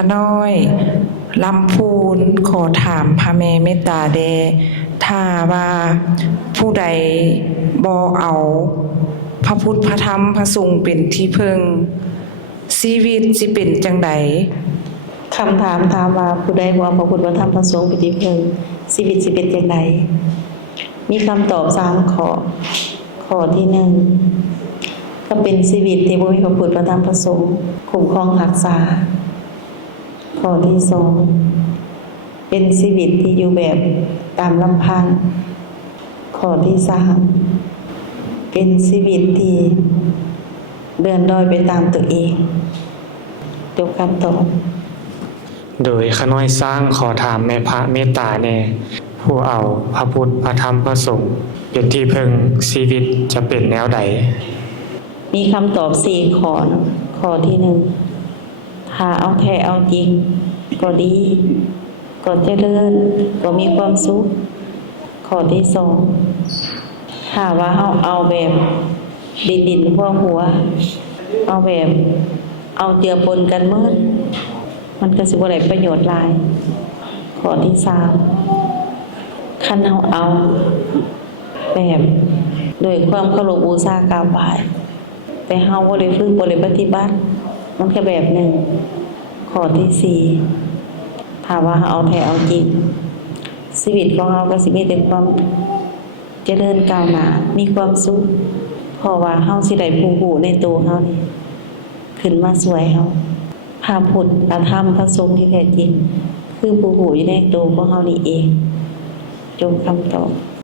ขาน้อยลำพูนขอถามพระแม่เมตตาแด่ถ้าว่าผู้ใดบ่เอาพระพุทธพระธรรมพระสงฆ์เป็นที่พึ่งชีวิตสิเป็นจังใดคำถามถามว่าผู้ใดบ่เอาพระพุทธพระธรรมพระสงฆ์เป็นที่พึ่งชีวิตสิเป็นจังไดมีคำตอบ3ข้อข้อที่1ก็เป็นชีวิตที่บ่มีพระพุทธพระธรรมพระสงฆ์คุ้มครองรักษาข้อที่2เป็นชีวิตที่อยู่แบบตามลำพังข้อที่3เป็นชีวิตที่เดินดอยไปตามตัวเองจบคำตอบโดยขาน้อยสร้างขอถามแม่พระเมตตาแน่ผู้เอาพระพุทธพระธรรมพระสงฆ์เป็นที่พึ่งชีวิตจะเป็นแนวใดมีคำตอบ4ข้อนะข้อที่1ถ้าเอาแท้เอาจริงก็ดีก็เจริญก็มีความสุขข้อที่2ถ้าว่าเฮาเอาแบบดินหัวหัวเอาแบบเอาเจือปนกันหมดมันก็สิบ่ได้ประโยชน์หลายข้อที่3คันเฮาเอาแบบโดยความเคารพบูชากราบไหว้แต่เฮาบ่ได้ฝึกบ่ได้ปฏิบัติมันก็แบบหนึ่งข้อที่4ถ้าว่าเอาแท้เอาจริงชีวิตของเฮาก็สิมีแต่ความเจริญก้าวหน้ามีความสุขเพราะว่าเฮาสิได้ผู้รู้ในตัวเฮานี่ขึ้นมาช่วยเฮาพระพุทธพระธรรมพระสงฆ์ที่แท้จริงคือผู้รู้อยู่ในตัวของเฮานี่เองจบคำตอบ